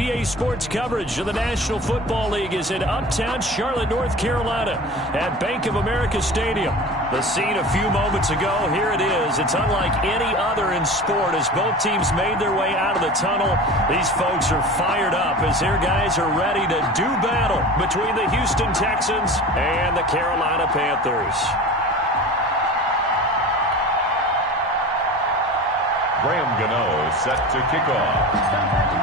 EA Sports coverage of the National Football League is in uptown Charlotte, North Carolina at Bank of America Stadium. The scene a few moments ago, here it is. It's unlike any other in sport as both teams made their way out of the tunnel. These folks are fired up as their guys are ready to do battle between the Houston Texans and the Carolina Panthers. Graham Gano set to kick off.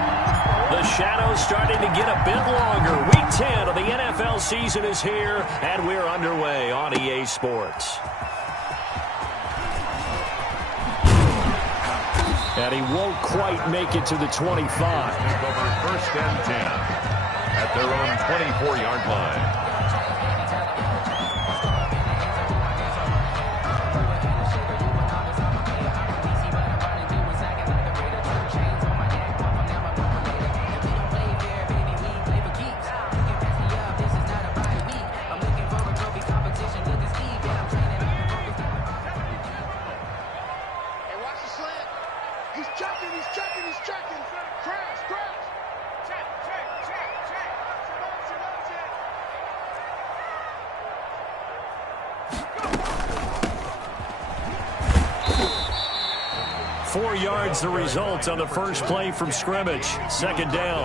The shadows starting to get a bit longer. Week 10 of the NFL season is here, and we're underway on EA Sports. And he won't quite make it to the 25. Over first and 10 at their own 24-yard line. The result on the first play from scrimmage. Second down.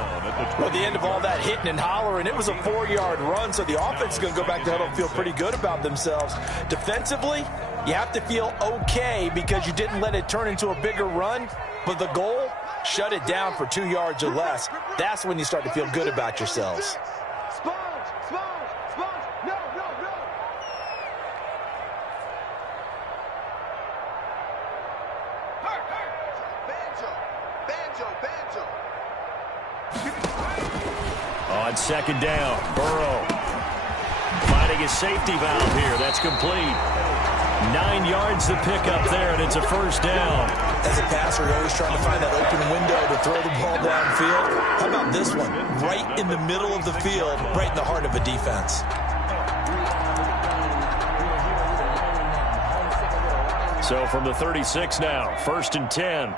Well, at the end of all that hitting and hollering, it was a 4-yard run, so the offense is going to go back to huddle and feel pretty good about themselves. Defensively, you have to feel okay because you didn't let it turn into a bigger run, but the goal, shut it down for 2 yards or less. That's when you start to feel good about yourselves. On second down, Burrow finding his safety valve here. That's complete. 9 yards to pick up there, and it's a first down. As a passer, you're always trying to find that open window to throw the ball downfield. How about this one? Right in the middle of the field, right in the heart of a defense. So from the 36 now, first and 10.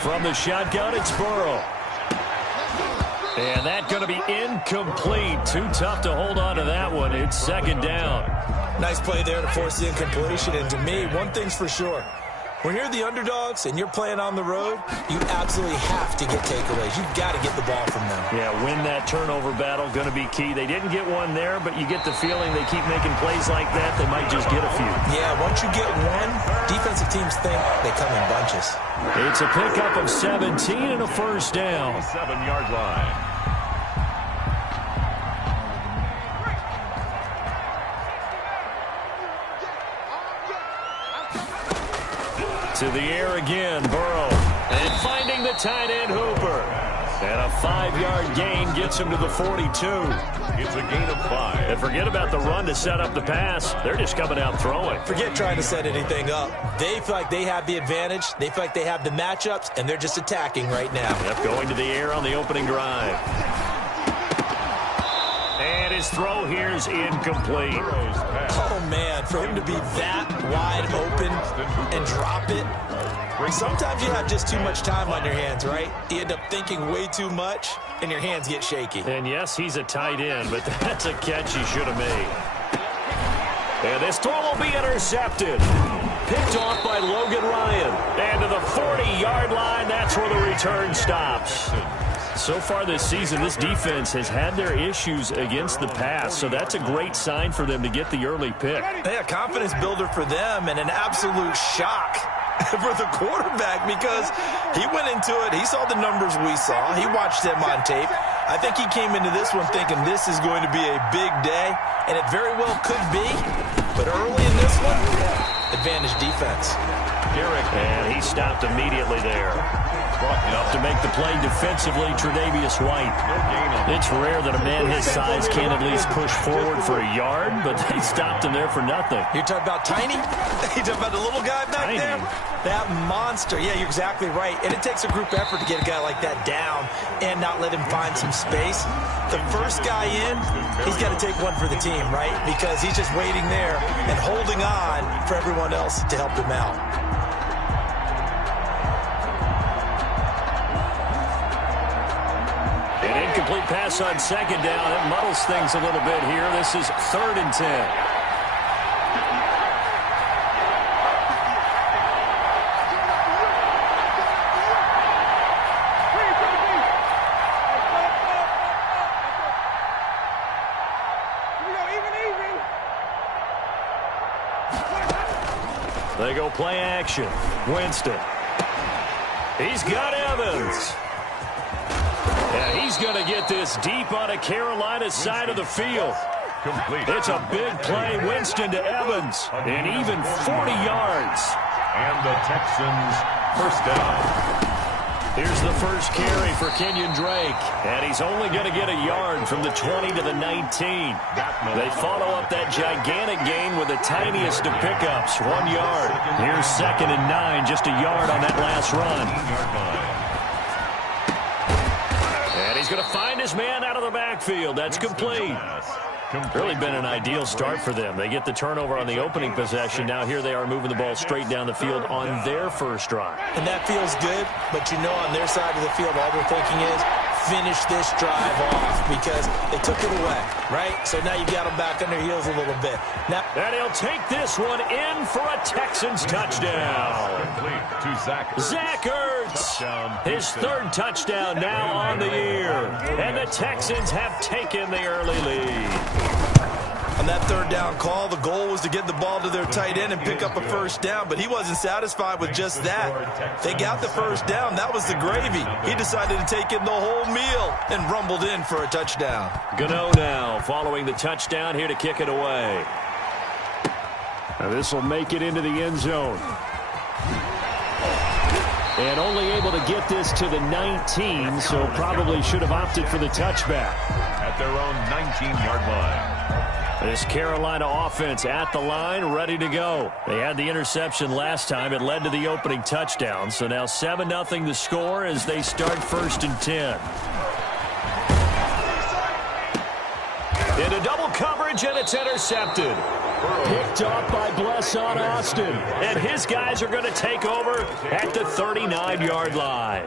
From the shotgun, it's Burrow. And that's going to be incomplete. Too tough to hold on to that one. It's second down. Nice play there to force the incompletion. And to me, one thing's for sure. When you're the underdogs and you're playing on the road, you absolutely have to get takeaways. You've got to get the ball from them. Yeah, win that turnover battle, going to be key. They didn't get one there, but you get the feeling they keep making plays like that, they might just get a few. Yeah, once you get one, defensive teams think they come in bunches. It's a pickup of 17 and a first down. 7-yard line. To the air again, Burrow. And finding the tight end, Hooper. And a 5-yard gain gets him to the 42. It's a gain of 5. And forget about the run to set up the pass. They're just coming out throwing. Forget trying to set anything up. They feel like they have the advantage. They feel like they have the matchups, and they're just attacking right now. Yep, going to the air on the opening drive. And his throw here is incomplete. Oh, man, for him to be that wide open and drop it. Sometimes you have just too much time on your hands, right? You end up thinking way too much, and your hands get shaky. And, yes, he's a tight end, but that's a catch he should have made. And this throw will be intercepted. Picked off by Logan Ryan. And to the 40-yard line, that's where the return stops. So far this season, this defense has had their issues against the pass, so that's a great sign for them to get the early pick. Yeah, confidence builder for them and an absolute shock for the quarterback because he went into it. He saw the numbers we saw. He watched them on tape. I think he came into this one thinking this is going to be a big day, and it very well could be. But early in this one, advantage defense. And he stopped immediately there. Enough to make the play defensively, Tre'Davious White. It's rare that a man his size can at least push forward for a yard, but they stopped him there for nothing. You're talking about Tiny? You're talking about the little guy back there? That monster. Yeah, you're exactly right. And it takes a group effort to get a guy like that down and not let him find some space. The first guy in, he's got to take one for the team, right? Because he's just waiting there and holding on for everyone else to help him out. Incomplete pass on second down. It muddles things a little bit here. This is 3rd and 10. They go play action. Winston. He's got Evans. And he's going to get this deep on a Carolina side of the field. It's a big play. Winston to Evans. And even 40 yards. And the Texans first down. Here's the first carry for Kenyon Drake. And he's only going to get a yard from the 20 to the 19. They follow up that gigantic gain with the tiniest of pickups, 1 yard. Here's 2nd and 9, just a yard on that last run. And he's going to find his man out of the backfield. That's complete. Really been an ideal start for them. They get the turnover on the opening possession. Now here they are moving the ball straight down the field on their first drive. And that feels good, but you know on their side of the field all they're thinking is finish this drive off because they took it away, right? So now you've got them back on their heels a little bit. Now, and he'll take this one in for a Texans touchdown. Zach Ertz, his 3rd touchdown now on the year. And the Texans have taken the early lead. On that 3rd down call, the goal was to get the ball to their tight end and pick up a first down, but he wasn't satisfied with just that. They got the first down. That was the gravy. He decided to take in the whole meal and rumbled in for a touchdown. Gano now following the touchdown here to kick it away. Now this will make it into the end zone. And only able to get this to the 19, so probably should have opted for the touchback. At their own 19-yard line. This Carolina offense at the line, ready to go. They had the interception last time. It led to the opening touchdown. So now 7-0 the score as they start 1st and 10. Into double coverage, and it's intercepted. Picked off by Blesson Austin. And his guys are going to take over at the 39-yard line.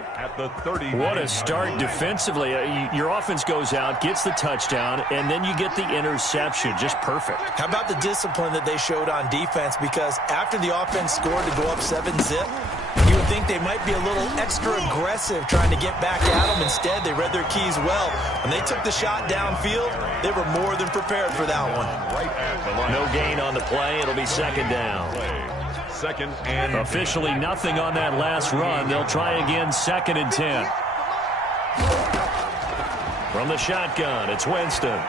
What a start defensively. Your offense goes out, gets the touchdown, and then you get the interception. Just perfect. How about the discipline that they showed on defense? Because after the offense scored to go up 7-zip, you would think they might be a little extra aggressive trying to get back at them. Instead, they read their keys well. When they took the shot downfield, they were more than prepared for that one. No gain on the play. It'll be 2nd down. 2nd and officially nothing on that last run. They'll try again 2nd and 10. From the shotgun, it's Winston.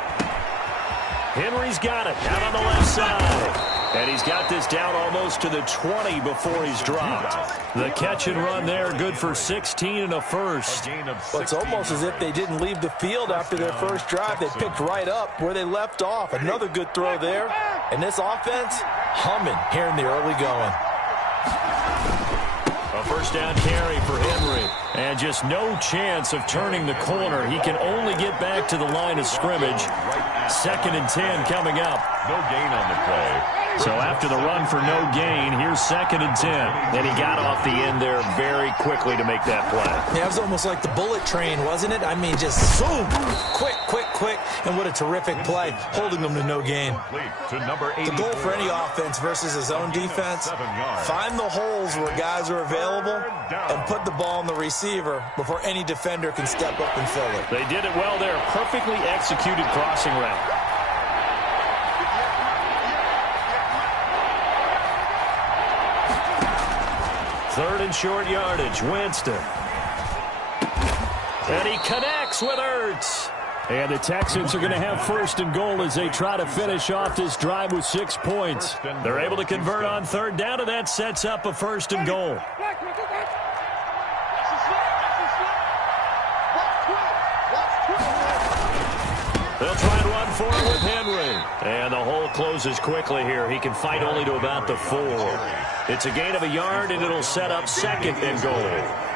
Henry's got it out on the left side. And he's got this down almost to the 20 before he's dropped. The catch and run there, good for 16 and a first. Well, it's almost as if they didn't leave the field after their first drive. They picked right up where they left off. Another good throw there. And this offense, humming here in the early going. A first down carry for Henry. And just no chance of turning the corner. He can only get back to the line of scrimmage. 2nd and 10 coming up. No gain on the play. So after the run for no gain, here's 2nd and 10. And he got off the end there very quickly to make that play. Yeah, it was almost like the bullet train, wasn't it? I mean, just zoom, quick. And what a terrific play, holding them to no gain. The goal for any offense versus his own defense, find the holes where guys are available and put the ball on the receiver before any defender can step up and fill it. They did it well there. Perfectly executed crossing route. Third and short yardage, Winston. And he connects with Ertz. And the Texans are going to have 1st and goal as they try to finish off this drive with 6 points. They're able to convert on 3rd down, and that sets up a 1st and goal. They'll try and run for it with Henry. And the hole closes quickly here. He can fight only to about the 4. It's a gain of a yard, and it'll set up 2nd and goal.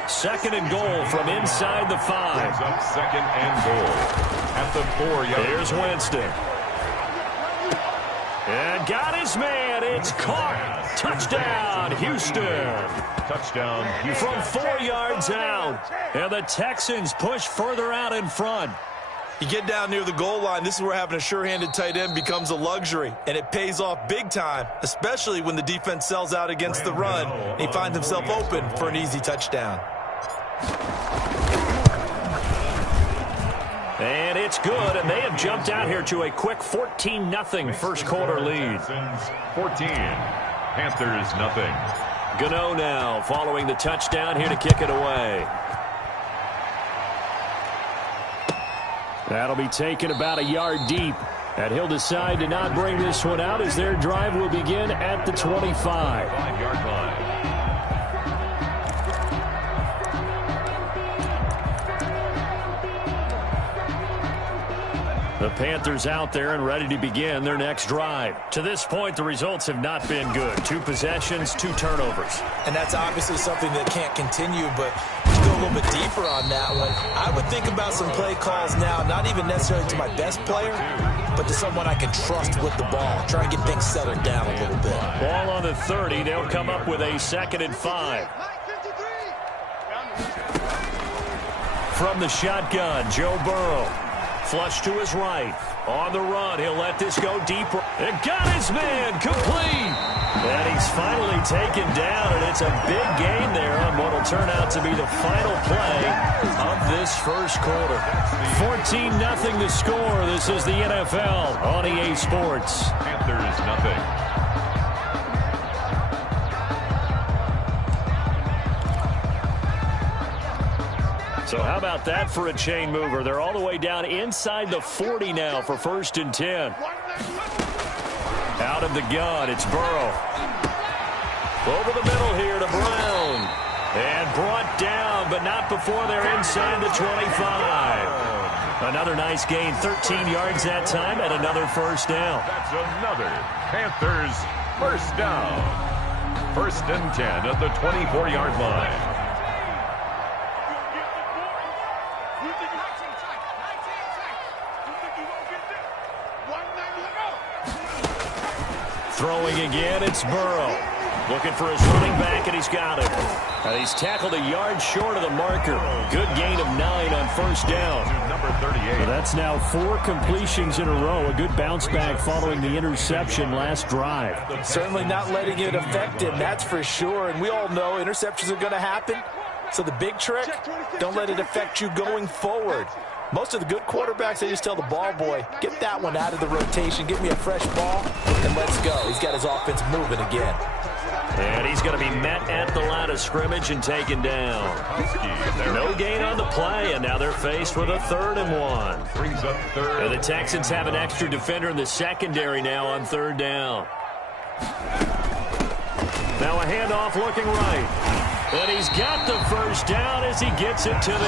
2nd and goal from inside the 5. 2nd and goal at the 4-yard. Here's Winston. And got his man. It's caught. Touchdown, Houston. Touchdown, Houston. From 4 yards out. And the Texans push further out in front. You get down near the goal line, this is where having a sure-handed tight end becomes a luxury, and it pays off big time, especially when the defense sells out against the run, and he finds himself open for an easy touchdown. And it's good, and they have jumped out here to a quick 14-0 first quarter lead. 14, Panthers nothing. Gano now following the touchdown here to kick it away. That'll be taken about a yard deep. And he'll decide to not bring this one out as their drive will begin at the 25. 5-yard line. The Panthers out there and ready to begin their next drive. To this point, the results have not been good. 2 possessions, 2 turnovers. And that's obviously something that can't continue, but to go a little bit deeper on that one, I would think about some play calls now, not even necessarily to my best player, but to someone I can trust with the ball. Try and get things settled down a little bit. Ball on the 30. They'll come up with a 2nd and 5. From the shotgun, Joe Burrow. Flush to his right. On the run, he'll let this go deeper. And got his man complete. And he's finally taken down, and it's a big gain there on what will turn out to be the final play of this first quarter. 14-0 the score. This is the NFL on EA Sports. Panthers nothing. So how about that for a chain mover? They're all the way down inside the 40 now for 1st and 10. Out of the gun, it's Burrow. Over the middle here to Brown. And brought down, but not before they're inside the 25. Another nice gain, 13 yards that time, and another first down. That's another Panthers first down. 1st and 10 at the 24-yard line. Throwing again, it's Burrow. Looking for his running back, and he's got it. And he's tackled a yard short of the marker. Good gain of 9 on first down. Number 38. Well, that's now 4 completions in a row. A good bounce back following the interception last drive. Certainly not letting it affect him, that's for sure. And we all know interceptions are going to happen. So the big trick, don't let it affect you going forward. Most of the good quarterbacks, they just tell the ball boy, get that one out of the rotation, give me a fresh ball, and let's go. He's got his offense moving again. And he's going to be met at the line of scrimmage and taken down. No gain on the play, and now they're faced with a 3rd and 1. Brings up 3rd. And the Texans have an extra defender in the secondary now on 3rd down. Now a handoff looking right. And he's got the first down as he gets it to the 8.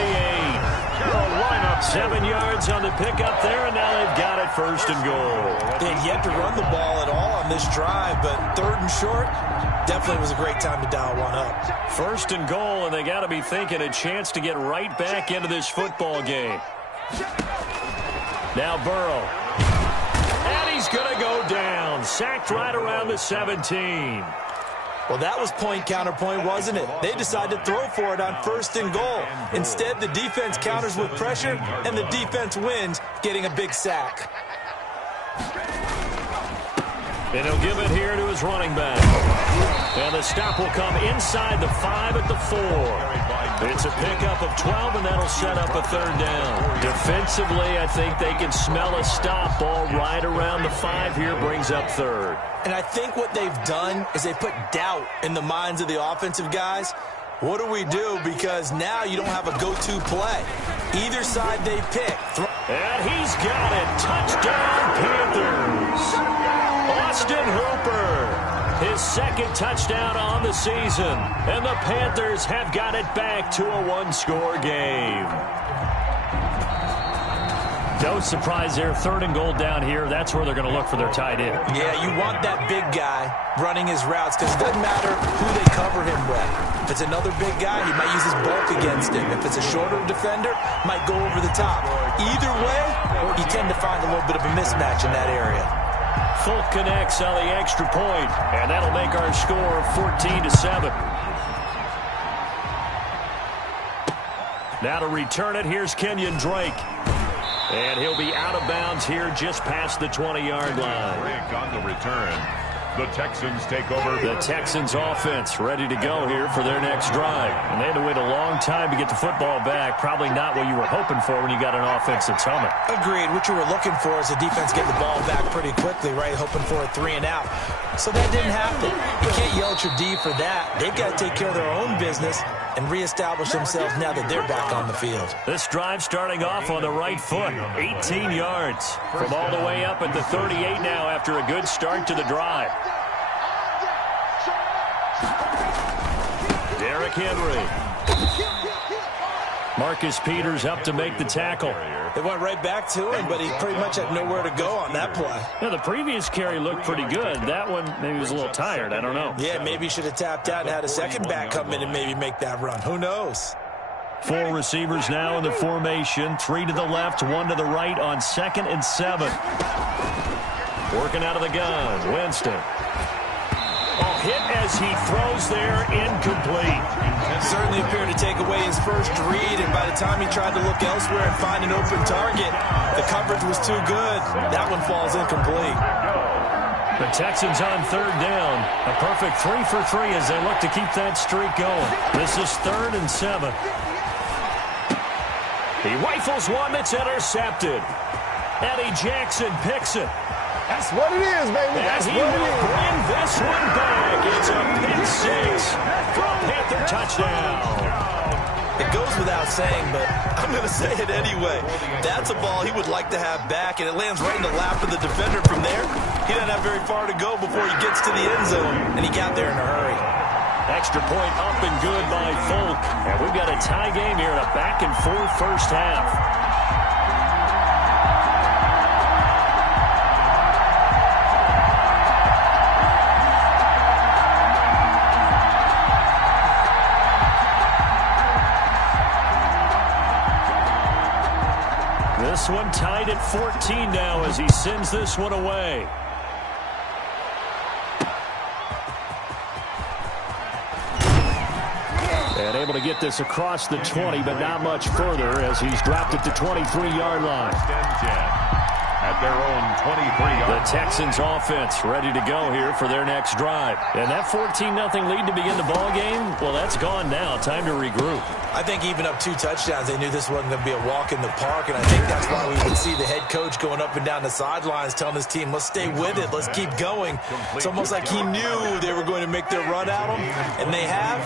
Carolina, 7 yards on the pickup there, and now they've got it 1st and goal. They had yet to run the ball at all on this drive, but 3rd and short, definitely was a great time to dial one up. 1st and goal, and they got to be thinking a chance to get right back into this football game. Now Burrow. And he's going to go down. Sacked right around the 17. Well, that was point counterpoint, wasn't it? They decided to throw for it on 1st and goal. Instead, the defense counters with pressure, and the defense wins, getting a big sack. And he'll give it here to his running back. And the stop will come inside the 5 at the 4. It's a pickup of 12, and that'll set up a 3rd down. Defensively, I think they can smell a stop ball right around the 5 here, brings up 3rd. And I think what they've done is they put doubt in the minds of the offensive guys. What do we do? Because now you don't have a go-to play. Either side they pick. And he's got it. Touchdown, Panthers. Austin Hooper. His 2nd touchdown on the season. And the Panthers have got it back to a 1-score game. No surprise there. 3rd and goal down here. That's where they're going to look for their tight end. Yeah, you want that big guy running his routes because it doesn't matter who they cover him with. If it's another big guy, he might use his bulk against him. If it's a shorter defender, might go over the top. Either way, you tend to find a little bit of a mismatch in that area. Folk connects on the extra point, and that'll make our score 14-7. Now to return it, here's Kenyon Drake. And he'll be out of bounds here just past the 20-yard line. Break on the return. The Texans take over. The Texans offense ready to go here for their next drive. And they had to wait a long time to get the football back. Probably not what you were hoping for when you got an offense that's humming. Agreed. What you were looking for is the defense getting the ball back pretty quickly, right? Hoping for a 3 and out. So that didn't happen. You can't yell at your D for that. They've got to take care of their own business and reestablish themselves now that they're back on the field. This drive starting off on the right foot. 18 yards from all the way up at the 38 now after a good start to the drive. Derrick Henry. Marcus Peters up to make the tackle. They went right back to him, but he pretty much had nowhere to go on that play. Yeah, the previous carry looked pretty good. That one maybe was a little tired. I don't know. Yeah, maybe he should have tapped out and had a second back come in and maybe make that run. Who knows? 4 receivers now in the formation. 3 to the left, 1 to the right on 2nd and 7. Working out of the gun, Winston. Hit as he throws there, incomplete. Certainly appeared to take away his first read, and by the time he tried to look elsewhere and find an open target, the coverage was too good. That one falls incomplete. The Texans on 3rd down. A perfect 3 for 3 as they look to keep that streak going. This is 3rd and 7. He rifles one that's intercepted. Eddie Jackson picks it. That's what it is, baby. That's and he what it will is. bring this one back. It's a pick 6 for a Panther touchdown. It goes without saying, but I'm going to say it anyway. That's a ball he would like to have back, and it lands right in the lap of the defender from there. He doesn't have very far to go before he gets to the end zone, and he got there in a hurry. Extra point up and good by Folk. And we've got a tie game here in a back-and-forth first half. This one tied at 14 now as he sends this one away. And able to get this across the 20, but not much further as he's dropped it to 23-yard line. At their own 23-yard. The Texans offense ready to go here for their next drive. And that 14-0 lead to begin the ball game, well, that's gone now. Time to regroup. I think even up 2 touchdowns, they knew this wasn't going to be a walk in the park, and I think that's why we would see the head coach going up and down the sidelines telling his team, let's stay with it, let's keep going. It's almost like he knew they were going to make their run at him, and they have.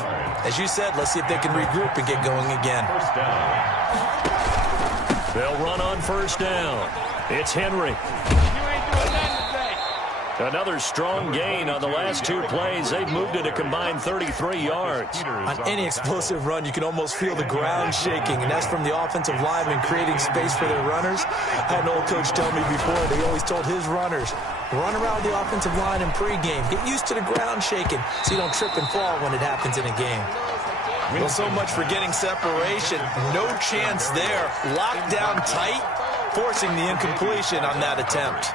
As you said, let's see if they can regroup and get going again. First down. They'll run on first down. It's Henry. Another strong gain on the last 2 plays. They've moved it a combined 33 yards. On any explosive run, you can almost feel the ground shaking, and that's from the offensive linemen creating space for their runners. I had an old coach tell me before, they always told his runners, run around the offensive line in pregame. Get used to the ground shaking so you don't trip and fall when it happens in a game. Well, so much for getting separation. No chance there. Locked down tight, forcing the incompletion on that attempt.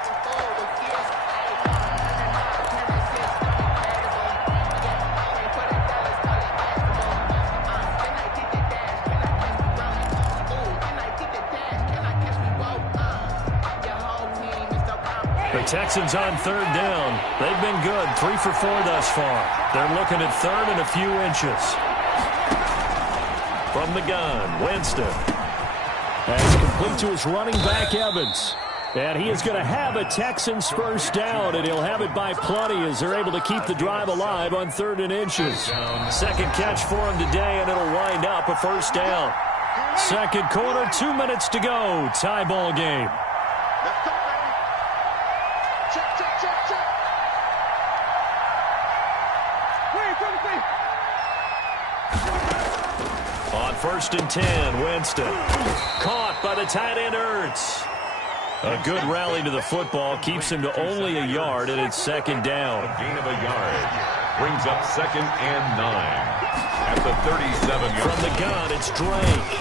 The Texans on 3rd down. They've been good. 3 for 4 thus far. They're looking at 3rd and a few inches. From the gun, Winston. That's complete to his running back, Evans. And he is going to have a Texans first down, and he'll have it by plenty as they're able to keep the drive alive on 3rd and inches. Second catch for him today, and it'll wind up a first down. Second quarter, 2 minutes to go. Tie ball game. On 1st and 10, Winston. Caught by the tight end, Ertz. A good rally to the football keeps him to only a yard, and it's 2nd down. A gain of a yard. Brings up 2nd and 9. At the 37-yard. From the gun, it's Drake.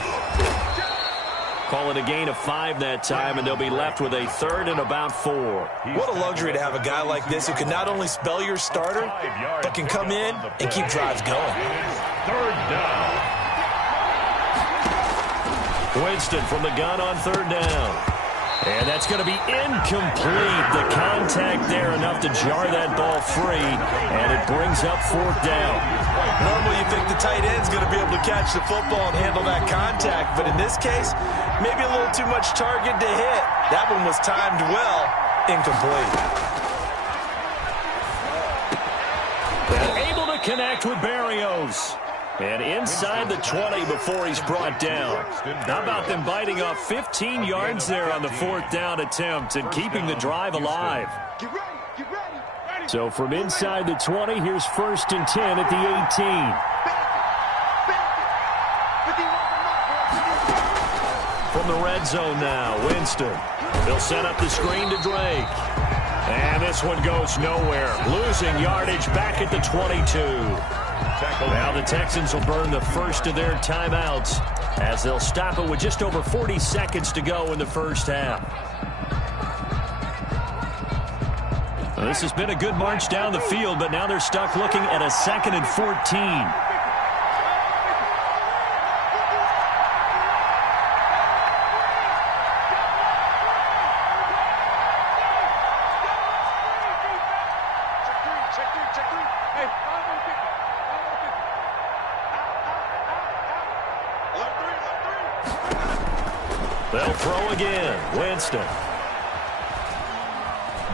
Call it a gain of 5 that time, and they'll be left with a 3rd and about 4. What a luxury to have a guy like this who can not only spell your starter, but can come in and keep drives going. 3rd down. Winston from the gun on 3rd down. And that's going to be incomplete. The contact there enough to jar that ball free, and it brings up fourth down. Normally you think the tight end's going to be able to catch the football and handle that contact, but in this case, maybe a little too much target to hit. That one was timed well, incomplete. And able to connect with Barrios. And inside the 20 before he's brought down. How about them biting off 15 yards there on the fourth down attempt and keeping the drive alive? So from inside the 20, here's 1st and 10 at the 18. From the red zone now, Winston. They'll set up the screen to Drake. And this one goes nowhere. Losing yardage back at the 22. Now the Texans will burn the first of their timeouts as they'll stop it with just over 40 seconds to go in the first half. Well, this has been a good march down the field, but now they're stuck looking at a 2nd and 14. They'll throw again. Winston.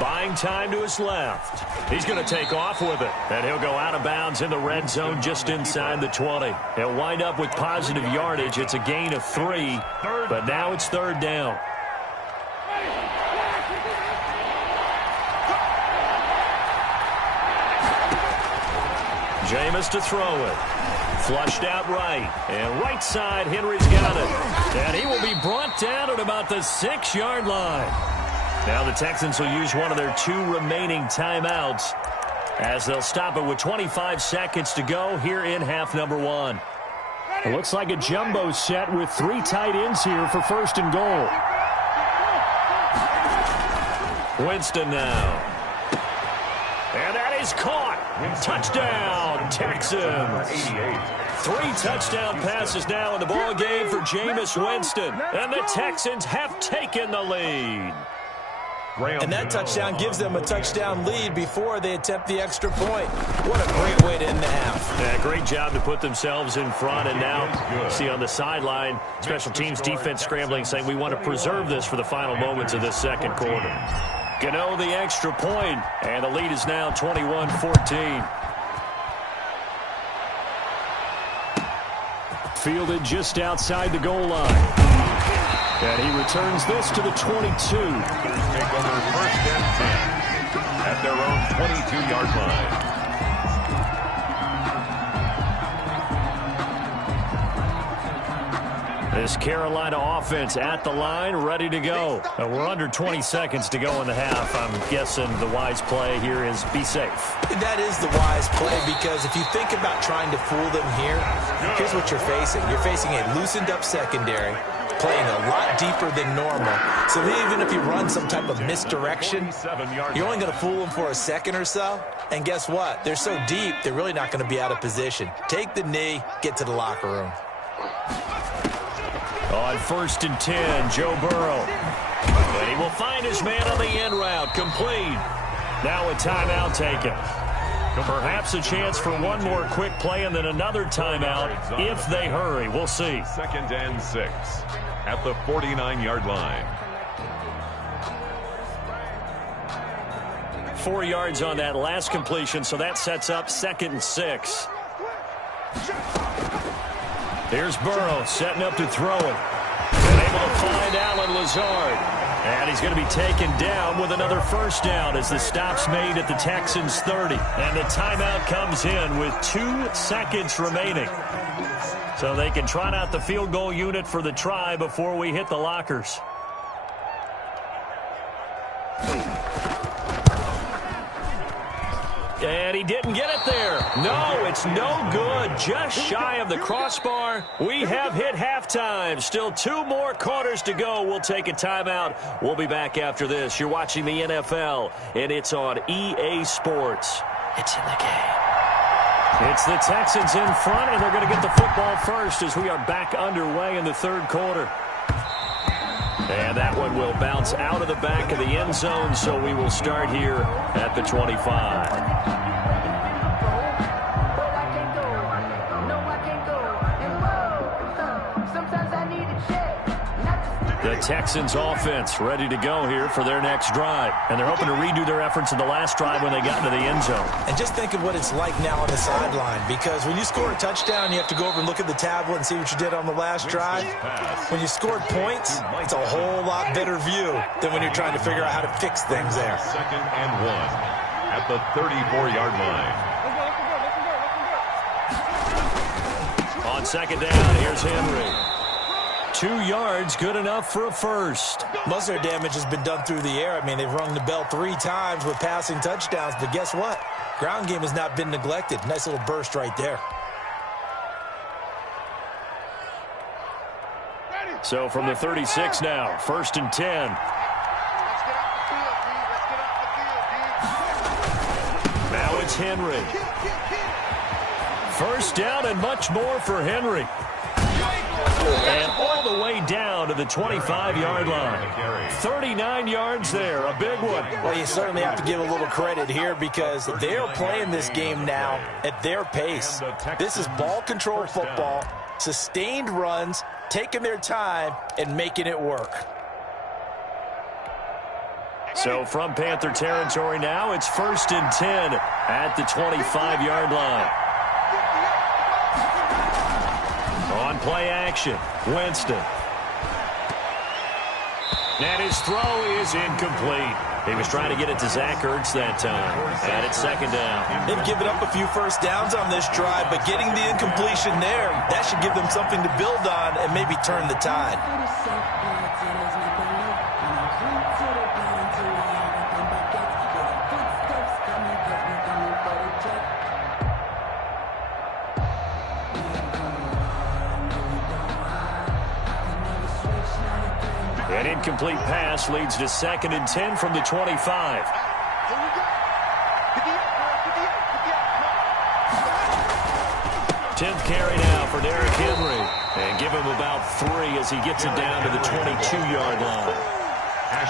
Buying time to his left. He's going to take off with it. And he'll go out of bounds in the red zone just inside the 20. He'll wind up with positive yardage. It's a gain of 3. But now it's 3rd down. Jameis to throw it. Flushed out right. And right side, Henry's got it. And he will be brought down at about the 6-yard line. Now the Texans will use one of their 2 remaining timeouts as they'll stop it with 25 seconds to go here in half number 1. It looks like a jumbo set with 3 tight ends here for 1st and goal. Winston now. And that is caught. Touchdown, Texans. 3 touchdown passes now in the ball game for Jameis Winston. And the Texans have taken the lead. And that touchdown gives them a touchdown lead before they attempt the extra point. What a great way to end the half. Yeah, great job to put themselves in front. And now, see on the sideline, special teams defense scrambling, saying we want to preserve this for the final moments of this second quarter. Gano the extra point, and the lead is now 21-14. Fielded just outside the goal line. And he returns this to the 22. Take over 1st and 10 at their own 22-yard line. This Carolina offense at the line, ready to go. We're under 20 seconds to go in the half. I'm guessing the wise play here is be safe. That is the wise play, because if you think about trying to fool them here, here's what you're facing. You're facing a loosened-up secondary, playing a lot deeper than normal. So even if you run some type of misdirection, you're only going to fool them for a second or so. And guess what? They're so deep, they're really not going to be out of position. Take the knee, get to the locker room. On 1st and 10, Joe Burrow. And he will find his man on the end route, complete. Now a timeout taken. Perhaps a chance for one more quick play and then another timeout if they hurry. We'll see. 2nd and 6 at the 49-yard line. 4 yards on that last completion, so that sets up 2nd and 6. Here's Burrow setting up to throw it. And able to find Allen Lazard. And he's going to be taken down with another 1st down as the stop's made at the Texans 30. And the timeout comes in with 2 seconds remaining. So they can trot out the field goal unit for the try before we hit the lockers. And he didn't get it there. No, it's no good. Just shy of the crossbar. We have hit halftime. Still 2 more quarters to go. We'll take a timeout. We'll be back after this. You're watching the NFL, and it's on EA Sports. It's in the game. It's the Texans in front, and they're going to get the football first as we are back underway in the 3rd quarter. And that one will bounce out of the back of the end zone, so we will start here at the 25. The Texans offense ready to go here for their next drive. And they're hoping to redo their efforts in the last drive when they got into the end zone. And just think of what it's like now on the sideline, because when you score a touchdown, you have to go over and look at the tablet and see what you did on the last drive. When you scored points, it's a whole lot better view than when you're trying to figure out how to fix things there. 2nd and 1 at the 34-yard line. On 2nd down, here's Henry. 2 yards, good enough for a first. Most of their damage has been done through the air. I mean, they've rung the bell 3 times with passing touchdowns, but guess what? Ground game has not been neglected. Nice little burst right there. So from the 36 now, 1st and 10. Now it's Henry. First down and much more for Henry. And all the way down to the 25-yard line. 39 yards there, a big one. Well, you certainly have to give a little credit here because they're playing this game now at their pace. This is ball control football, sustained runs, taking their time, and making it work. So from Panther territory now, it's 1st and 10 at the 25-yard line. On play action, Winston. And his throw is incomplete. He was trying to get it to Zach Ertz that time. And it's 2nd down. They've given up a few first downs on this drive, but getting the incompletion there, that should give them something to build on and maybe turn the tide. An incomplete pass leads to 2nd and 10 from the 25. 10th carry now for Derrick Henry. And give him about 3 as he gets it down to the 22-yard line.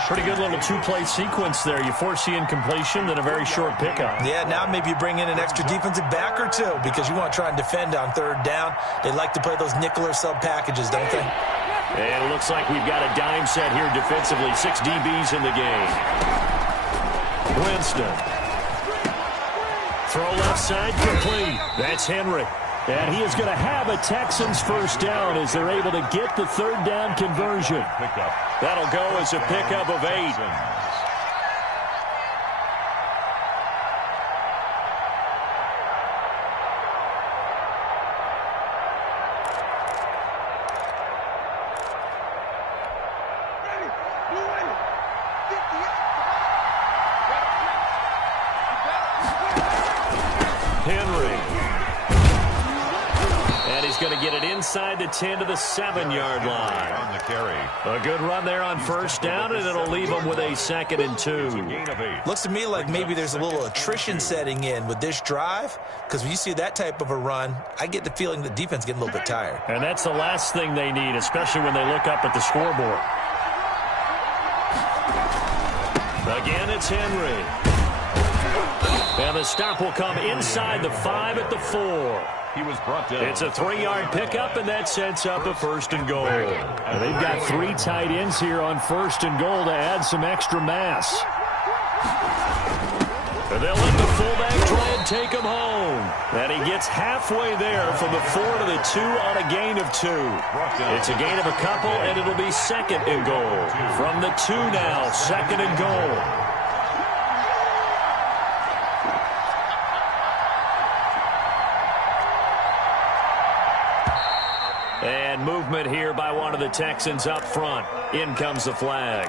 Pretty good little 2-play sequence there. You force the incompletion, then a very short pickup. Yeah, now maybe you bring in an extra defensive back or 2 because you want to try and defend on 3rd down. They like to play those nickel or sub packages, don't they? And it looks like we've got a dime set here defensively. 6 DBs in the game. Winston. Throw left side complete. That's Henry. And he is going to have a Texans first down as they're able to get the 3rd down conversion. That'll go as a pickup of 8. Going to get it inside the 10 to the 7-yard line. On the carry. A good run there on first down, and it'll leave them with a 2nd and 2. Looks to me like maybe there's a little attrition setting in with this drive, because when you see that type of a run, I get the feeling the defense getting a little bit tired. And that's the last thing they need, especially when they look up at the scoreboard. Again, it's Henry. And the stop will come inside the 5 at the 4. He was brought down. It's a 3-yard pickup, and that sets up a 1st and goal. And they've got 3 tight ends here on 1st and goal to add some extra mass. And they'll let the fullback try and take him home. And he gets halfway there from the 4 to the 2 on a gain of 2. It's a gain of a couple, and it'll be 2nd and goal. From the 2 now, 2nd and goal. And movement here by one of the Texans up front. In comes the flag.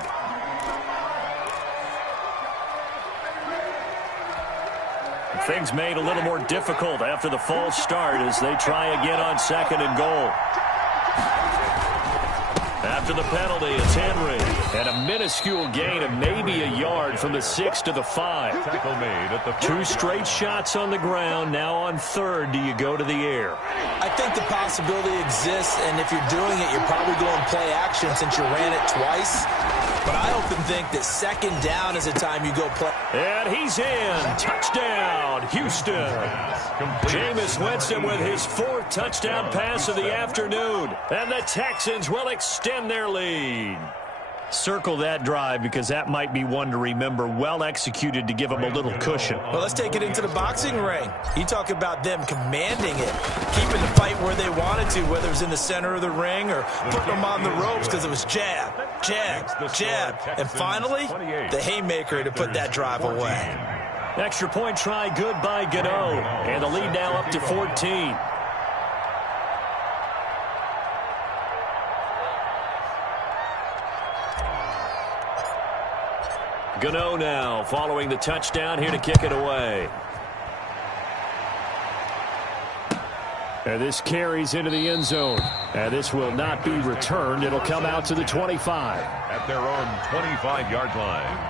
Things made a little more difficult after the false start as they try again on 2nd and goal. That after the penalty. It's Henry. And a minuscule gain of maybe a yard from the 6 to the 5. Tackle made at the 2 straight shots on the ground. Now on third, do you go to the air? I think the possibility exists, and if you're doing it, you're probably going play action since you ran it twice. But I often think that second down is the time you go play. And he's in. Touchdown, Houston. Jameis Winston with his 4th touchdown pass of the afternoon. And the Texans will extend their lead. Circle that drive because that might be one to remember. Well executed to give them a little cushion. Well, let's take it into the boxing ring. You talk about them commanding it, keeping the fight where they wanted to, whether it's in the center of the ring or putting them on the ropes because it was jab, jab, jab. And finally, the haymaker to put that drive away. Extra point try good by Yooo. And the lead now up to 14. Yooo now following the touchdown here to kick it away. And this carries into the end zone. And this will not be returned. It'll come out to the 25. At their own 25-yard line.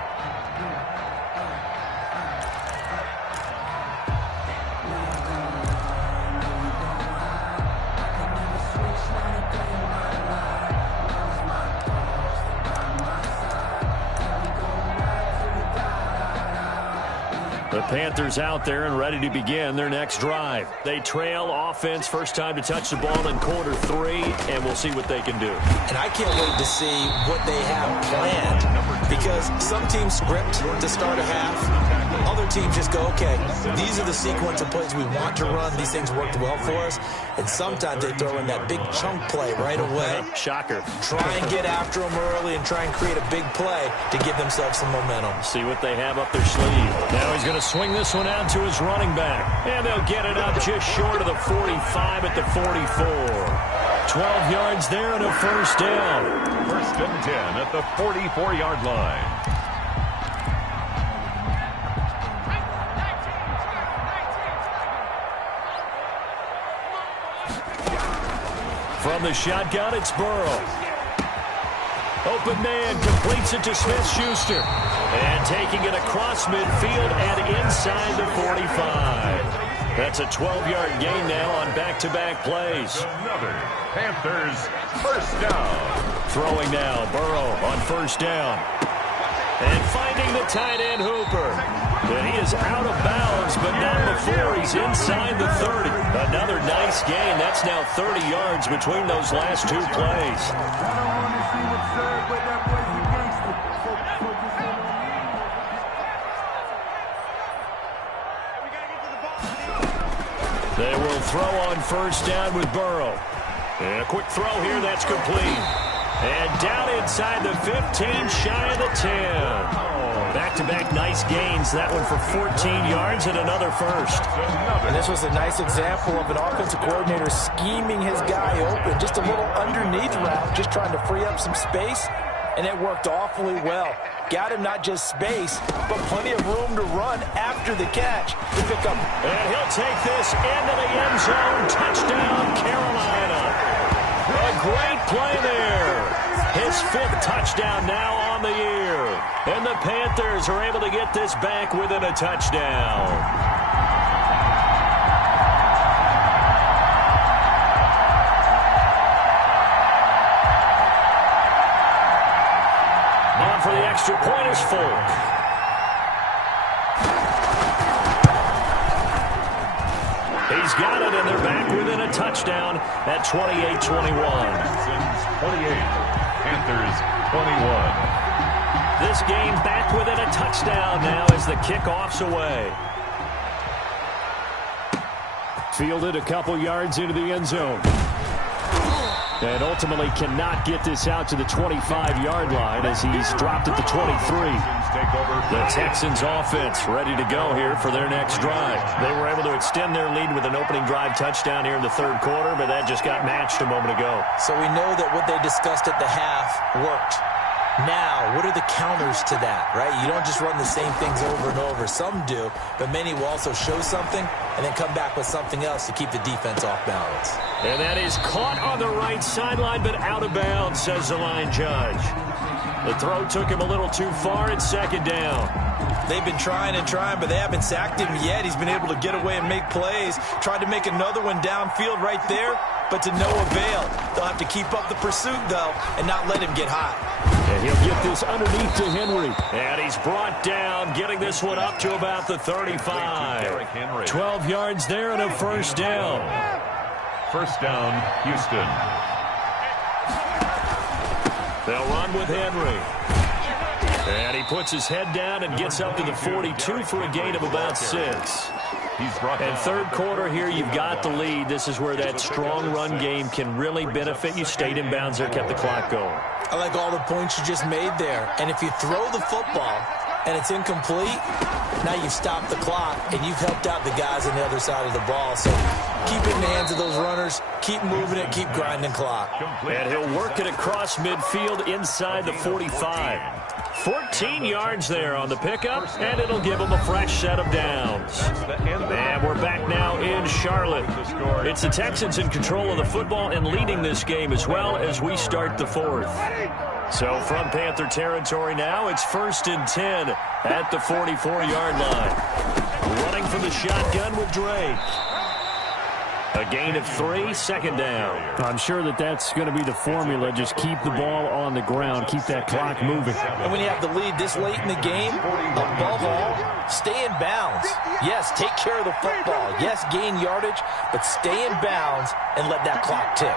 The Panthers out there and ready to begin their next drive. They trail offense, first time to touch the ball in quarter 3, and we'll see what they can do. And I can't wait to see what they have planned, because some teams script to start a half. Other teams just go, okay, these are the sequence of plays we want to run. These things worked well for us. And sometimes they throw in that big chunk play right away. Shocker. Try and get after them early and try and create a big play to give themselves some momentum. See what they have up their sleeve. Now he's going to swing this one out to his running back. And they'll get it up just short of the 45 at the 44. 12 yards there and a first down. 1st and 10 at the 44-yard line. From the shotgun, it's Burrow. Open man completes it to Smith-Schuster. And taking it across midfield and inside the 45. That's a 12-yard gain now on back-to-back plays. Another Panthers first down. Throwing now, Burrow on first down. And finding the tight end Hooper. And he is out of bounds, but not before he's inside the 30. Another nice gain. That's now 30 yards between those last 2 plays. They will throw on first down with Burrow. And a quick throw here, that's complete. And down inside the 15, shy of the 10. Back-to-back nice gains. That one for 14 yards and another first. And this was a nice example of an offensive coordinator scheming his guy open. Just a little underneath route, just trying to free up some space. And it worked awfully well. Got him not just space, but plenty of room to run after the catch to pick up. And he'll take this into the end zone. Touchdown, Carolina. A great play there. His 5th touchdown now on the year. And the Panthers are able to get this back within a touchdown. Now for the extra point is Folk. He's got it, and they're back within a touchdown at 28-21. 28. Panthers 21. This game back within a touchdown now as the kickoff's away. Fielded a couple yards into the end zone. And ultimately cannot get this out to the 25-yard line as he's dropped at the 23. The Texans offense ready to go here for their next drive. They were able to extend their lead with an opening drive touchdown here in the 3rd quarter, but that just got matched a moment ago. So we know that what they discussed at the half worked. Now, what are the counters to that, right? You don't just run the same things over and over. Some do, but many will also show something and then come back with something else to keep the defense off balance. And that is caught on the right sideline, but out of bounds, says the line judge. The throw took him a little too far at second down. They've been trying and trying, but they haven't sacked him yet. He's been able to get away and make plays. Tried to make another one downfield right there, but to no avail. They'll have to keep up the pursuit, though, and not let him get hot. And he'll get this underneath to Henry. And he's brought down, getting this one up to about the 35. 12 yards there and a first down. First down, Houston. They'll run with Henry. And he puts his head down and gets up to the 42 for a gain of about 6. And third quarter here, you've got the lead. This is where that strong run game can really benefit you. Stayed in bounds there, kept the clock going. I like all the points you just made there. And if you throw the football and it's incomplete, now you've stopped the clock and you've helped out the guys on the other side of the ball. So keep it in the hands of those runners. Keep moving it. Keep grinding clock. And he'll work it across midfield inside the 45. 14 yards there on the pickup, and it'll give them a fresh set of downs. And we're back now in Charlotte. It's the Texans in control of the football and leading this game as well as we start the fourth. So from Panther territory now, it's 1st and 10 at the 44-yard line. Running from the shotgun with Drake. A gain of 3, second down. I'm sure that's going to be the formula. Just keep the ball on the ground. Keep that clock moving. And when you have the lead this late in the game, above all, stay in bounds. Yes, take care of the football. Yes, gain yardage, but stay in bounds and let that clock tick.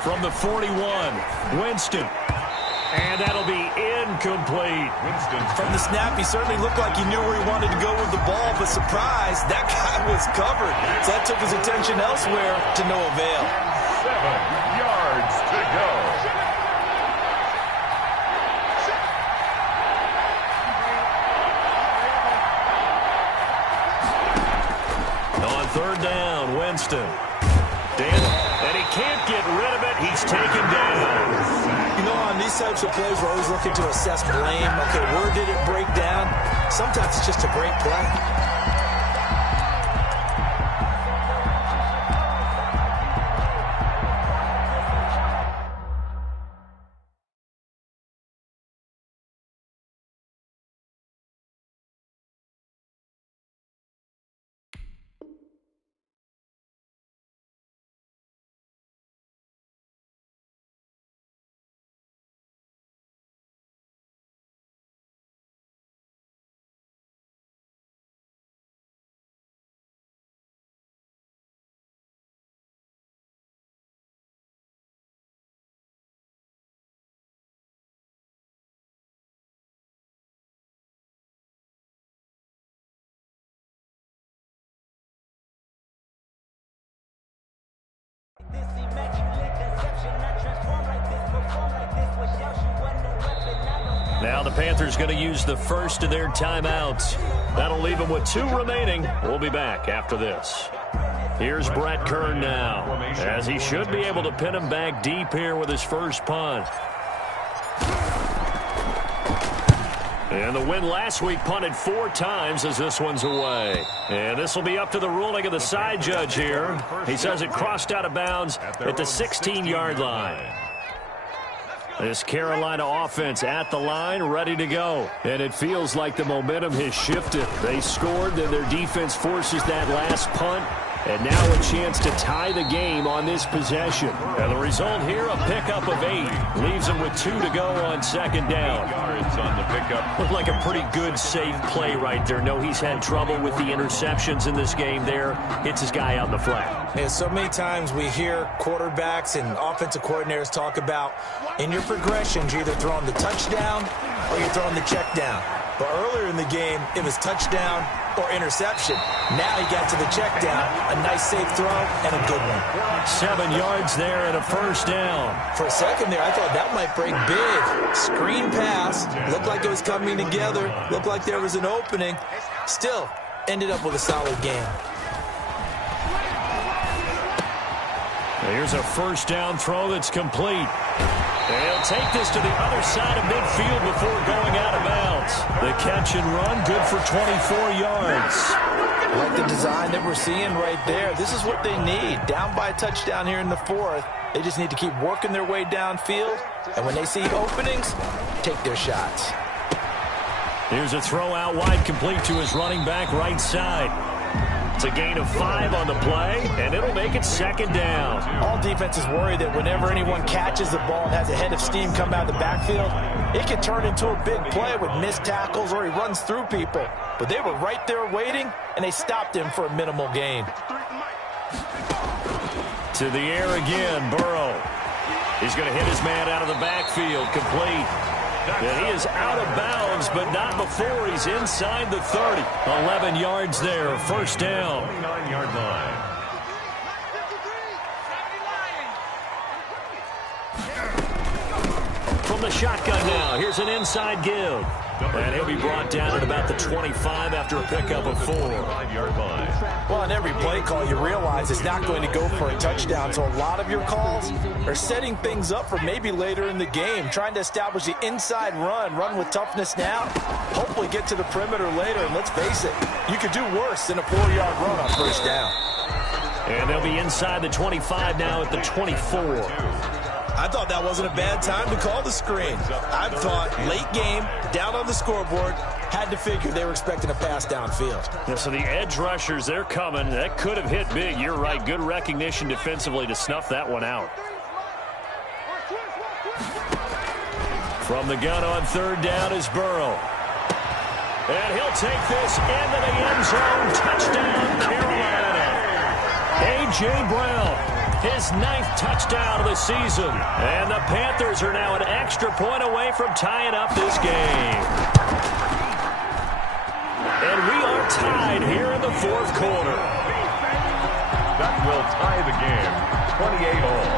From the 41, Winston. And that'll be incomplete. From the snap, he certainly looked like he knew where he wanted to go with the ball, but surprise, that guy was covered. So that took his attention elsewhere to no avail. 7 yards to go. On third down, Winston. And he can't get rid of it. He's taken down. You know, on these types of plays, we're always looking to assess blame. Okay, where did it break down? Sometimes it's just a great play. Now the Panthers going to use the first of their timeouts. That'll leave them with 2 remaining. We'll be back after this. Here's Brett Kern now, as he should be able to pin him back deep here with his first punt. And the win last week punted 4 times as this one's away. And this will be up to the ruling of the side judge here. He says it crossed out of bounds at the 16-yard line. This Carolina offense at the line, ready to go. And it feels like the momentum has shifted. They scored, then their defense forces that last punt. And now a chance to tie the game on this possession. And the result here, a pickup of 8. Leaves them with 2 to go on second down. Yards on the pickup. Looked like a pretty good, safe play right there. No, he's had trouble with the interceptions in this game there. Hits his guy out in the flat. Yeah, so many times we hear quarterbacks and offensive coordinators talk about in your progressions, you're either throwing the touchdown or you're throwing the check down. But earlier in the game, it was touchdown or interception. Now he got to the check down, a nice safe throw, and a good one. 7 yards there and a first down. For a second there, I thought that might break big. Screen pass, looked like it was coming together, looked like there was an opening. Still, ended up with a solid game. Here's a first down throw that's complete. And he'll take this to the other side of midfield before going out of bounds. The catch and run, good for 24 yards. I like the design that we're seeing right there. This is what they need. Down by a touchdown here in the fourth. They just need to keep working their way downfield. And when they see openings, take their shots. Here's a throw out wide, complete to his running back right side. It's a gain of 5 on the play, and it'll make it second down. All defenses worry that whenever anyone catches the ball and has a head of steam come out of the backfield, it can turn into a big play with missed tackles or he runs through people. But they were right there waiting, and they stopped him for a minimal gain. To the air again, Burrow. He's going to hit his man out of the backfield, complete. And he is out of bounds, but not before he's inside the 30. 11 yards there, first down. 29-yard line. From the shotgun now, here's an inside give. And he'll be brought down at about the 25 after a pickup of 4. 5-yard line. Well, on every play call, you realize it's not going to go for a touchdown. So a lot of your calls are setting things up for maybe later in the game, trying to establish the inside run with toughness now, hopefully get to the perimeter later. And let's face it, you could do worse than a 4-yard run on first down. And they'll be inside the 25 now at the 24. I thought that wasn't a bad time to call the screen. I thought late game, down on the scoreboard, had to figure they were expecting a pass downfield. Yeah, so the edge rushers, they're coming. That could have hit big. You're right. Good recognition defensively to snuff that one out. From the gun on third down is Burrow. And he'll take this into the end zone. Touchdown, Carolina. A.J. Brown. His 9th touchdown of the season. And the Panthers are now an extra point away from tying up this game. And we are tied here in the fourth quarter. That will tie the game, 28-all.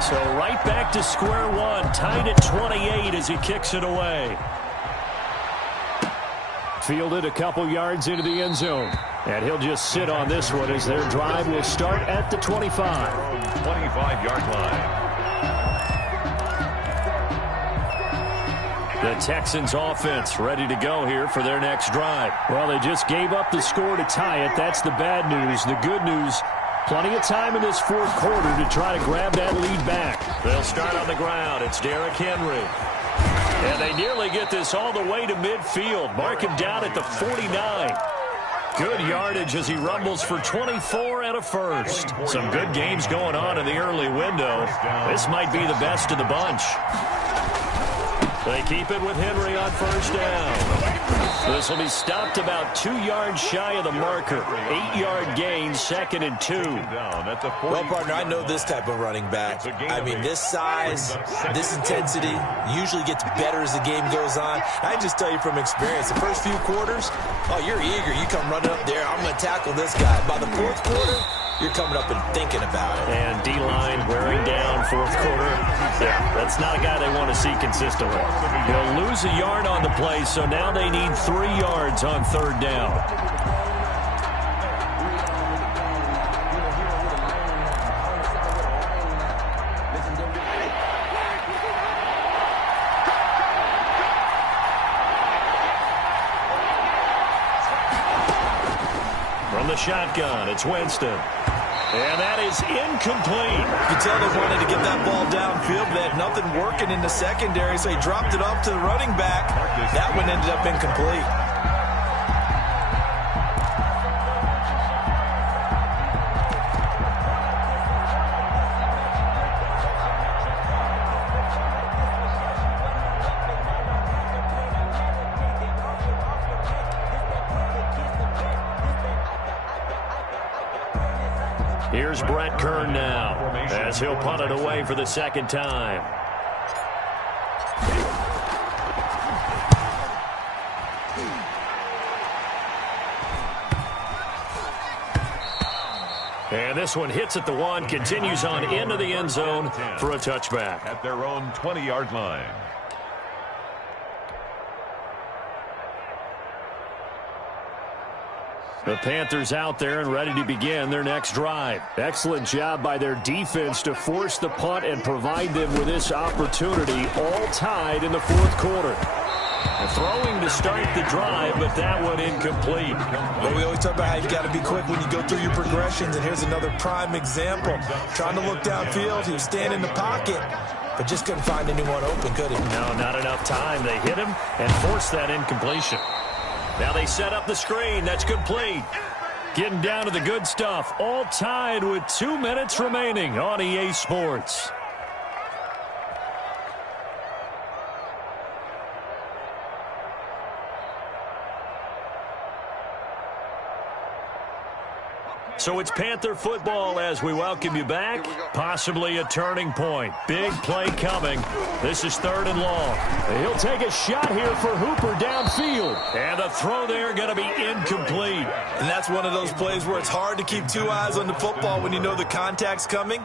So right back to square one, tied at 28 as he kicks it away. Fielded a couple yards into the end zone. And he'll just sit on this one as their drive will start at the 25. 25-yard line. The Texans offense ready to go here for their next drive. Well, they just gave up the score to tie it. That's the bad news. The good news, plenty of time in this fourth quarter to try to grab that lead back. They'll start on the ground. It's Derrick Henry. And they nearly get this all the way to midfield. Mark him down at the 49. Good yardage as he rumbles for 24 and a first. Some good games going on in the early window. This might be the best of the bunch. They keep it with Henry on first down. This will be stopped about 2 yards shy of the marker. 8-yard gain, 2nd and 2. Well, partner, I know this type of running back. I mean, this size, this intensity usually gets better as the game goes on. I can just tell you from experience, the first few quarters, oh, you're eager. You come running up there, I'm going to tackle this guy. By the fourth quarter, you're coming up and thinking about it. And D-line wearing down fourth quarter. Yeah, that's not a guy they want to see consistently. He'll lose a yard on the play, so now they need 3 yards on third down. From the shotgun, it's Winston. And that is incomplete. You can tell they wanted to get that ball downfield, but they had nothing working in the secondary, so he dropped it off to the running back. That one ended up incomplete. Here's Brett Kern now as he'll punt it away for the second time. And this one hits at the 1, continues on into the end zone for a touchback. At their own 20-yard line. The Panthers out there and ready to begin their next drive. Excellent job by their defense to force the punt and provide them with this opportunity, all tied in the fourth quarter. Throwing to start the drive, but that one incomplete. Well, we always talk about how you've got to be quick when you go through your progressions, and here's another prime example. Trying to look downfield, he was standing in the pocket, but just couldn't find anyone open, could he? No, not enough time. They hit him and forced that incompletion. Now they set up the screen. That's complete. Getting down to the good stuff. All tied with 2 minutes remaining on EA Sports. So it's Panther football as we welcome you back. Possibly a turning point. Big play coming. This is 3rd and long. He'll take a shot here for Hooper downfield. And the throw there going to be incomplete. And that's one of those plays where it's hard to keep 2 eyes on the football when you know the contact's coming,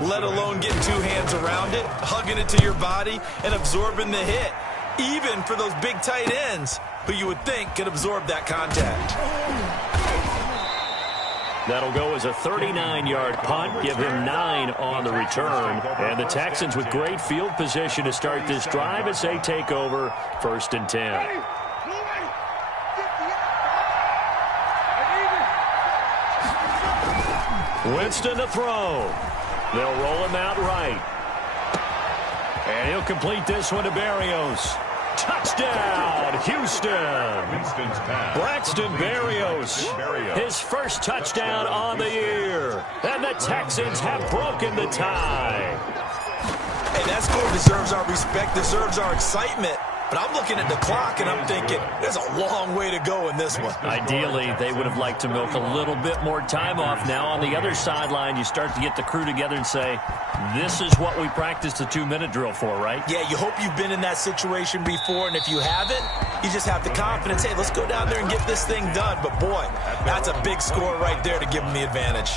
let alone getting 2 hands around it, hugging it to your body, and absorbing the hit. Even for those big tight ends who you would think could absorb that contact. That'll go as a 39-yard punt, give him 9 on the return. And the Texans with great field position to start this drive as they take over 1st and 10. Winston to throw. They'll roll him out right. And he'll complete this one to Berrios. Touchdown, Houston. Braxton Berrios, his first touchdown on the year. And the Texans have broken the tie. Hey, that score deserves our respect, deserves our excitement. But I'm looking at the clock, and I'm thinking, there's a long way to go in this one. Ideally, they would have liked to milk a little bit more time off. Now, on the other sideline, you start to get the crew together and say, this is what we practiced the 2-minute drill for, right? Yeah, you hope you've been in that situation before, and if you haven't, you just have the confidence, hey, let's go down there and get this thing done. But, boy, that's a big score right there to give them the advantage.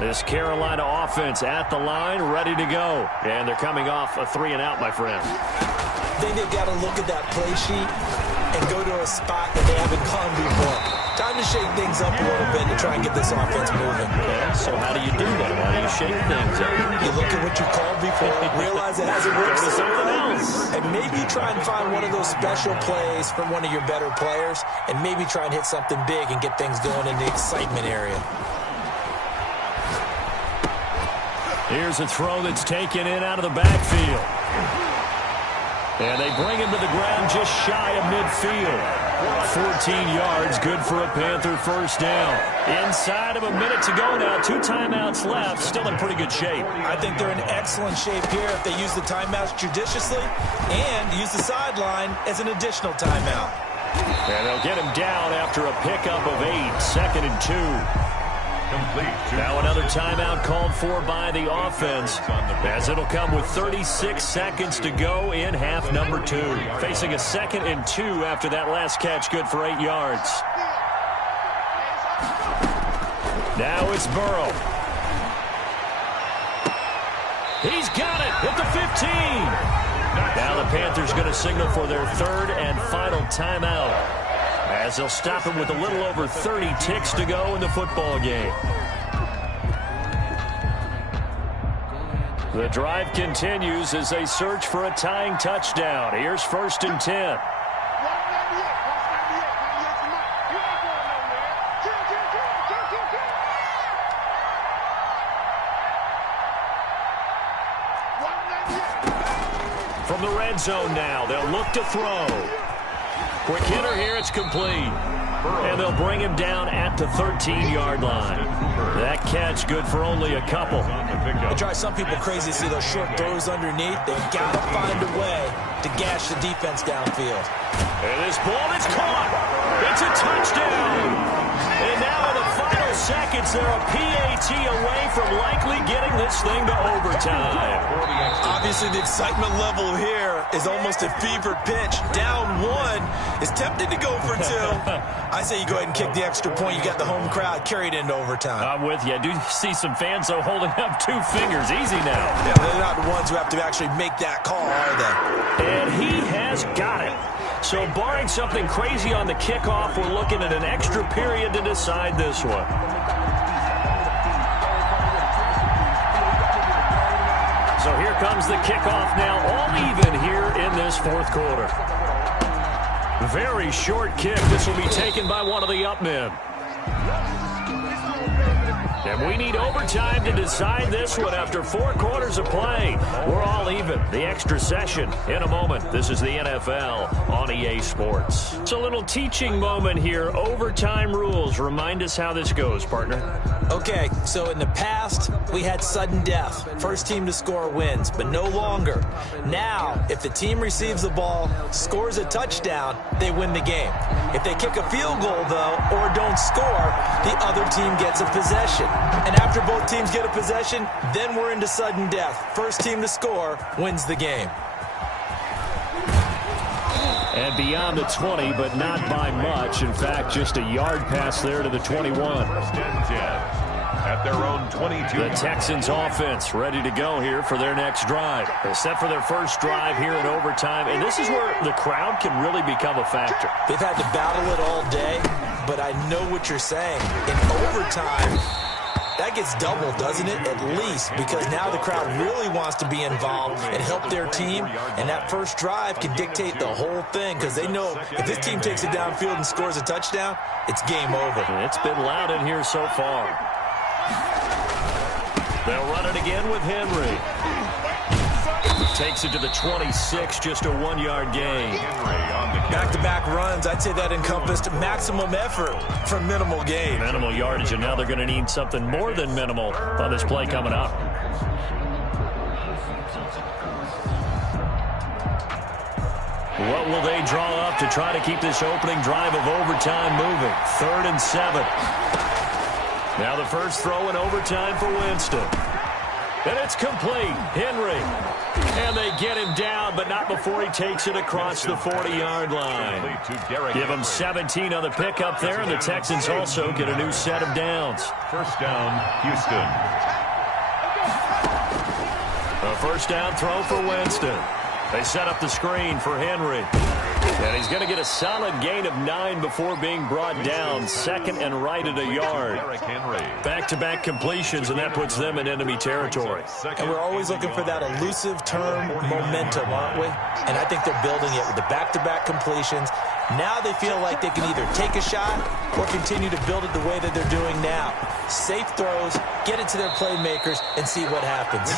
This Carolina offense at the line, ready to go. And they're coming off a 3-and-out, my friend. I think they've got to look at that play sheet and go to a spot that they haven't gone before. Time to shake things up a little bit to try and get this offense moving. Okay, so how do you do that? How do you shake things up? You look at what you called before, realize it hasn't worked so well, and maybe try and find one of those special plays from one of your better players, and maybe try and hit something big and get things going in the excitement area. Here's a throw that's taken in out of the backfield. And they bring him to the ground just shy of midfield. 14 yards, good for a Panther first down. Inside of a minute to go now, 2 timeouts left, still in pretty good shape. I think they're in excellent shape here if they use the timeouts judiciously and use the sideline as an additional timeout. And they'll get him down after a pickup of 8, 2nd and 2. Now another timeout called for by the offense, as it'll come with 36 seconds to go in half number 2. Facing a 2nd and 2 after that last catch, good for 8 yards. Now it's Burrow. He's got it at the 15. Now the Panthers going to signal for their 3rd and final timeout, as they'll stop him with a little over 30 ticks to go in the football game. The drive continues as they search for a tying touchdown. Here's 1st and 10. From the red zone now, they'll look to throw. Quick hitter here, it's complete. And they'll bring him down at the 13-yard line. That catch good for only a couple. It drives some people crazy to see those short throws underneath. They've got to find a way to gash the defense downfield. And this ball is caught. It's a touchdown. And now in the final seconds, they're a PAT away from likely getting this thing to overtime. Obviously, the excitement level here is almost a fever pitch. Down 1 is tempted to go for two. I say you go ahead and kick the extra point. You got the home crowd carried into overtime. I'm with you. I do see some fans, though, holding up 2 fingers. Easy now. Yeah, they're not the ones who have to actually make that call, are they? And he has got it. So barring something crazy on the kickoff, we're looking at an extra period to decide this one. So here comes the kickoff now, all even here in this fourth quarter. Very short kick. This will be taken by one of the up men. And we need overtime to decide this one after 4 quarters of play. We're all even. The extra session in a moment. This is the NFL on EA Sports. It's a little teaching moment here. Overtime rules. Remind us how this goes, partner. Okay, so in the past, we had sudden death. First team to score wins, but no longer. Now, if the team receives the ball, scores a touchdown, they win the game. If they kick a field goal, though, or don't score, the other team gets a possession. And after both teams get a possession, then we're into sudden death. First team to score wins the game. And beyond the 20, but not by much. In fact, just a yard pass there to the 21. First and 10 at their own 22. The Texans offense ready to go here for their next drive. They're set for their first drive here in overtime, and this is where the crowd can really become a factor. They've had to battle it all day, but I know what you're saying. In overtime, that gets doubled, doesn't it? At least, because now the crowd really wants to be involved and help their team, and that first drive can dictate the whole thing because they know if this team takes it downfield and scores a touchdown, it's game over. It's been loud in here so far. They'll run it again with Henry. Takes it to the 26, just a 1-yard gain. Back-to-back runs, I'd say that encompassed maximum effort for minimal gain. Minimal yardage, and now they're going to need something more than minimal on this play coming up. What will they draw up to try to keep this opening drive of overtime moving? 3rd and 7. Now the first throw in overtime for Winston. And it's complete. Henry. And they get him down, but not before he takes it across the 40-yard line. Give him 17 on the pickup there, and the Texans also get a new set of downs. First down, Houston. A first down throw for Winston. They set up the screen for Henry. And he's going to get a solid gain of 9 before being brought down. 2nd and right at a yard. Back-to-back completions, and that puts them in enemy territory. And we're always looking for that elusive term momentum, aren't we? And I think they're building it with the back-to-back completions. Now they feel like they can either take a shot or continue to build it the way that they're doing now. Safe throws, get it to their playmakers, and see what happens.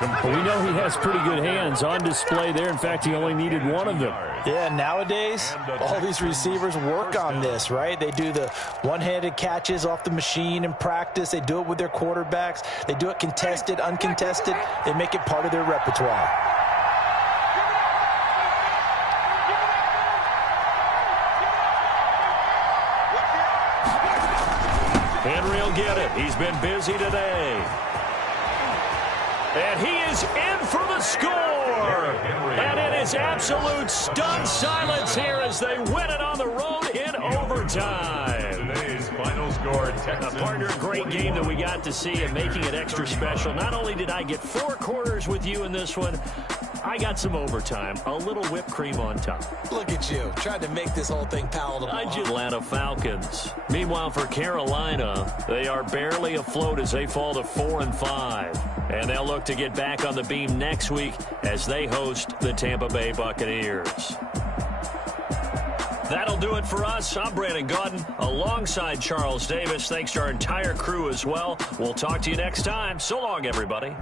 Well, we know he has pretty good hands on display there. In fact, he only needed one of them. Yeah, nowadays, all these receivers work on this, right? They do the one-handed catches off the machine in practice. They do it with their quarterbacks. They do it contested, uncontested. They make it part of their repertoire. Henry will get it. He's been busy today. And he is in for the score. And it is absolute stunned silence here as they win it on the road in overtime. Today's final score, Texans. Partner, great game that we got to see and making it extra special. Not only did I get 4 quarters with you in this one, I got some overtime, a little whipped cream on top. Look at you, trying to make this whole thing palatable. Atlanta Falcons. Meanwhile, for Carolina, they are barely afloat as they fall to 4-5. And they'll look to get back on the beam next week as they host the Tampa Bay Buccaneers. That'll do it for us. I'm Brandon Gaudin alongside Charles Davis. Thanks to our entire crew as well. We'll talk to you next time. So long, everybody.